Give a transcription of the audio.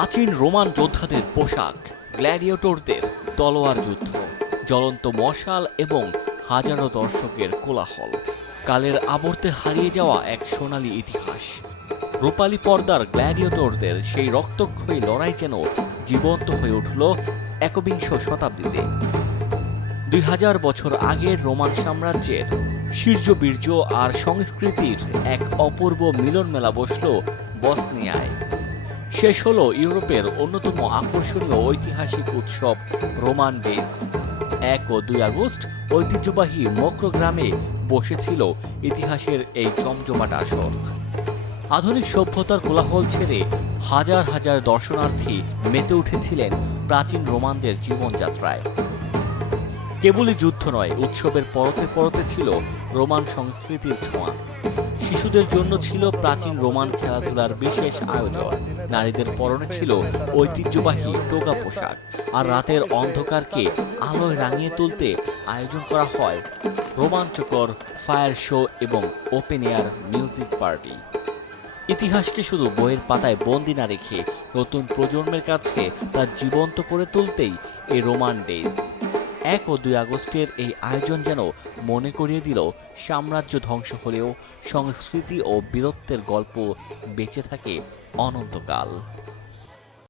প্রাচীন রোমান যোদ্ধাদের পোশাক, গ্ল্যাডিয়েটরদের তলোয়ার যুদ্ধ, জ্বলন্ত মশাল এবং হাজারো দর্শকের কোলাহল। কালের আবর্তে হারিয়ে যাওয়া এক সোনালী ইতিহাস। রূপালী পর্দার গ্ল্যাডিয়েটরদের সেই রক্তক্ষয়ী লড়াই যেন জীবন্ত হয়ে উঠল একবিংশ শতাব্দীতে। 2000 বছর আগের রোমান সাম্রাজ্যের শীর্ষবীর্য আর সংস্কৃতির এক অপূর্ব মিলন মেলা বসল বসনিয়ায়। শেষ হলো ইউরোপের অন্যতম আকর্ষণীয় ঐতিহাসিক উৎসব রোমান ডেজ। 1 ও 2 আগস্ট ঐতিহ্যবাহী মক্র গ্রামে বসেছিল ইতিহাসের এই জমজমাট আসর। আধুনিক সভ্যতার কোলাহল ছেড়ে হাজার হাজার দর্শনার্থী মেতে উঠেছিলেন প্রাচীন রোমানদের জীবনযাত্রায়। কেবলই যুদ্ধ নয়, উৎসবের পরতে পরতে ছিল রোমান সংস্কৃতির ছোঁয়া। শিশুদের জন্য ছিল প্রাচীন রোমান খেলাধুলার বিশেষ আয়োজন। নারীদের পরনে ছিল ঐতিহ্যবাহী টোগা পোশাক, আর রাতের অন্ধকারকে আলোয় রাঙিয়ে তুলতে আয়োজন করা হয় রোমাঞ্চকর ফায়ার শো এবং ওপেন এয়ার মিউজিক পার্টি। ইতিহাসকে শুধু বইয়ের পাতায় বন্দি না রেখে নতুন প্রজন্মের কাছে তা জীবন্ত করে তুলতেই এই রোমান ডেজ। 1 ও 2 আগস্টের এই আয়োজন যেন মনে করিয়ে দিল সাম্রাজ্য ধ্বংস হলেও সংস্কৃতি ও বীরত্বের গল্প বেঁচে থাকে অনন্তকাল।